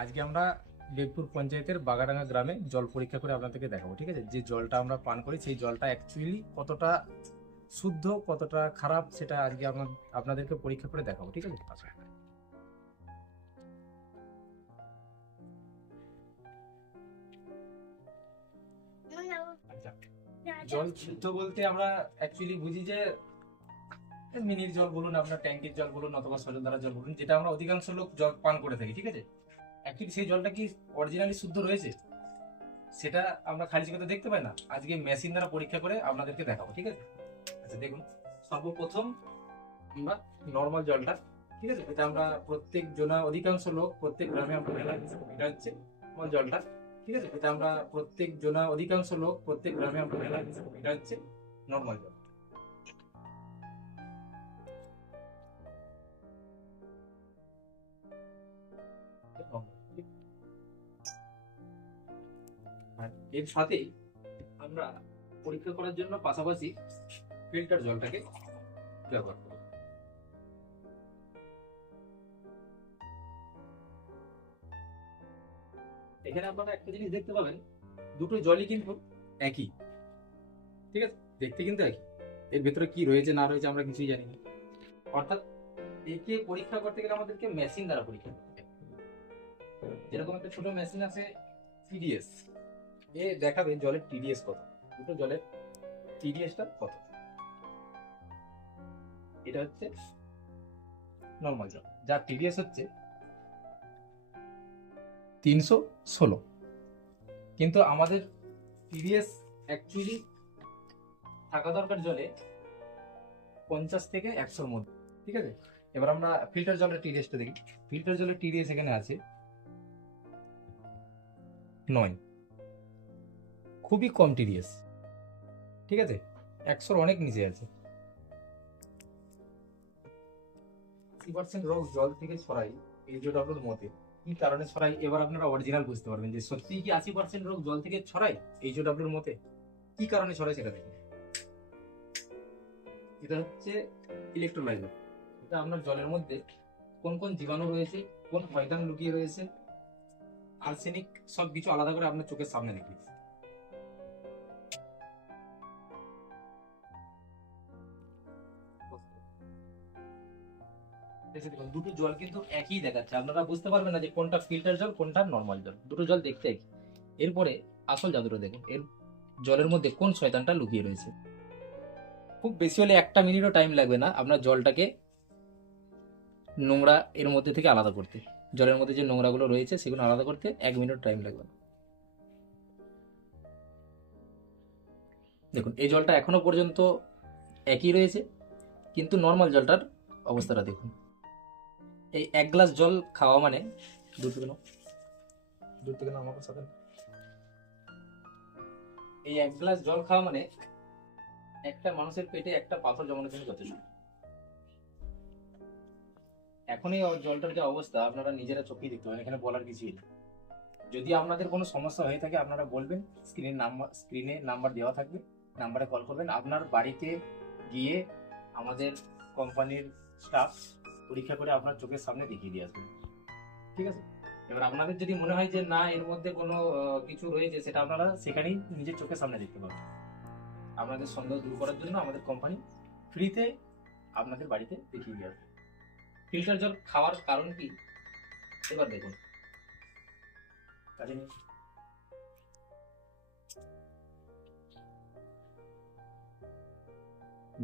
আজকে আমরা দেবপুর পঞ্চায়েতের বাগাডাঙ্গা গ্রামে জল পরীক্ষা করে আপনাদেরকে দেখাবো। ঠিক আছে, যে জলটা আমরা পান করি সেই জলটা অ্যাকচুয়ালি কতটা শুদ্ধ কতটা খারাপ সেটা আজকে আপনাদেরকে পরীক্ষা করে দেখাবো। ঠিক আছে, আচ্ছা। জল শুদ্ধ বলতে আমরা অ্যাকচুয়ালি বুঝি যে মিনির জল বলুন, আপনার ট্যাঙ্কির জল বলুন, অথবা সজলধারার জল বলুন, যেটা আমরা অধিকাংশ লোক জল পান করে থাকি। ঠিক আছে, অ্যাকচুয়ালি সেই জলটা কি অরিজিনালি শুদ্ধ রয়েছে সেটা আমরা খালি চোখে তো দেখতে পাই না। আজকে মেশিন দ্বারা পরীক্ষা করে আপনাদেরকে দেখাবো। ঠিক আছে, আচ্ছা দেখুন, সর্বপ্রথম আমরা নর্মাল জলটা, ঠিক আছে, এটা আমরা প্রত্যেক জনা অধিকাংশ লোক প্রত্যেক গ্রামে আমরা এটা হচ্ছে নর্মাল জলটা। ঠিক আছে, এটা আমরা প্রত্যেক জনা অধিকাংশ লোক প্রত্যেক গ্রামে আমরা এটা হচ্ছে নর্মাল জল। আর এর সাথেই আমরা পরীক্ষা করার জন্য পাশাপাশি ফিল্টার জলটাকে ব্যবহার করব। এখানে আপনারা একটা জিনিস দেখতে পাবেন, দুটো জলই কিন্তু একই। ঠিক আছে, দেখতে কিন্তু একই, এর ভেতরে কি রয়েছে না রয়েছে আমরা কিছুই জানি না। অর্থাৎ একে পরীক্ষা করতে গেলে আমাদেরকে মেশিন দ্বারা পরীক্ষা করতে হবে। যেরকম একটা ছোট মেশিন আছে টিডিএস, এ দেখাবে জলের টিডিএস কত, দুটো জলের টিডিএসটা কত। এটা হচ্ছে নর্মাল জল, যার টিডিএস হচ্ছে 316। কিন্তু আমাদের টিডিএস অ্যাকচুয়ালি থাকা দরকার জলে 50 থেকে 100-র মধ্যে। ঠিক আছে, এবার আমরা ফিল্টার জলের টিডিএসটা দেখি। ফিল্টার জলের টিডিএস এখানে আছে 9, খুবই কম টিডিএস। ঠিক আছে, 100-র অনেক নিচে আছে। 80% রোগ জল থেকে ছড়াই এইচওডব্লিউর মতে। কি কারণে ছড়াই এবার আপনারা অরিজিনাল বুঝতে পারবেন যে সত্যি কি 80% রোগ জল থেকে ছড়াই এইচওডব্লিউর মতে। কি কারণে ছড়ায় সেটা দেখুন। এটা হচ্ছে ইলেকট্রোলাইজার। এটা আপনার জলের মধ্যে কোন কোন জীবাণু রয়েছে, কোন শয়তান লুকিয়ে রয়েছে, আর্সেনিক সবকিছু আলাদা করে আপনার চোখের সামনে দেখিয়ে দিচ্ছে। দেখুন, দুটো জল কিন্তু একই দেখাচ্ছে, আপনারা বুঝতে পারবেন না যে কোনটা ফিল্টার জল কোনটা নর্মাল জল। দুটো জল দেখতে একই। এরপরে আসল জাদুটা দেখুন, এর জলের মধ্যে কোন শয়তানটা লুকিয়ে রয়েছে। খুব বেশি হলে 1 মিনিটও টাইম লাগবে না আপনার জলটাকে নোংরা এর মধ্যে থেকে আলাদা করতে। জলের মধ্যে যে নোংরাগুলো রয়েছে সেগুলো আলাদা করতে 1 মিনিট টাইম লাগবে না। দেখুন, এই জলটা এখনো পর্যন্ত একই রয়েছে, কিন্তু নর্মাল জলটার অবস্থাটা দেখুন। এই 1 গ্লাস জল খাওয়া মানে দূর থেকে আমার সাথে, এই 1 গ্লাস জল খাওয়া মানে একটা মানুষের পেটে একটা পাথর জমানোর জন্য যথেষ্ট। এখন এই জলটার যে অবস্থা আপনারা নিজেরা চোখেই দেখতে পাবেন, এখানে বলার কিছুই নেই। যদি আপনাদের কোনো সমস্যা হয়ে থাকে আপনারা বলবেন, স্ক্রিনে নাম্বার দেওয়া থাকবে, নাম্বারে কল করবেন। আপনার বাড়িতে গিয়ে আমাদের কোম্পানির স্টাফ পরীক্ষা করে আপনার চোখের সামনে দেখিয়ে দিয়ে আসবেন। ঠিক আছে, এবার আপনাদের যদি মনে হয় যে না এর মধ্যে কোনো কিছু রয়েছে, সেটা আপনারা সেখানেই নিজের চোখের সামনে দেখতে পাবেন। আপনাদের সন্দেহ দূর করার জন্য আমাদের কোম্পানি ফ্রিতে আপনাদের বাড়িতে দেখিয়ে দিয়ে আসবে। ফিল্টার জল খাওয়ার কারণ কি এবার দেখুন।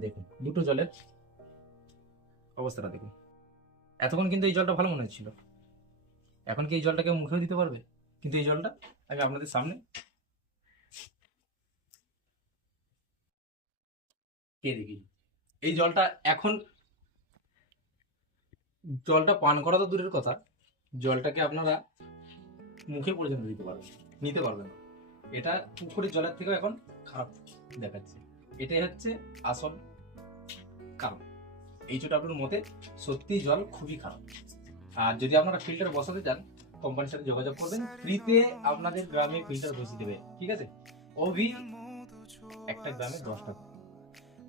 দেখুন দুটো জলের অবস্থাটা দেখুন। এতক্ষণ কিন্তু এই জলটা ভালো মনে হচ্ছিল, এখন কি এই জলটা কেউ মুখেও দিতে পারবে? কিন্তু এই জলটা আগে আপনাদের সামনে কে দেখি, এই জলটা এখন জলটা পান করা তো দূরের কথা, জলটাকে আপনারা মুখে পর্যন্ত নিতে পারবেন না। এটা পুকুরের জলের থেকেও এখন খারাপ দেখাচ্ছে। এটাই হচ্ছে আসল কারণ। এইচওডব্লিউর মতে সত্যি জল খুবই খারাপ। আর যদি আপনারা ফিল্টার বসাতে চান কোম্পানির সাথে যোগাযোগ করবেন, ফ্রিতে আপনাদের গ্রামে ফিল্টার বসিয়ে দেবে। ঠিক আছে, ওভি একটা গ্রামে 10 টাকা।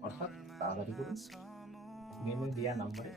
অর্থাৎ তাড়াতাড়ি করুন, দেওয়া নাম্বারে।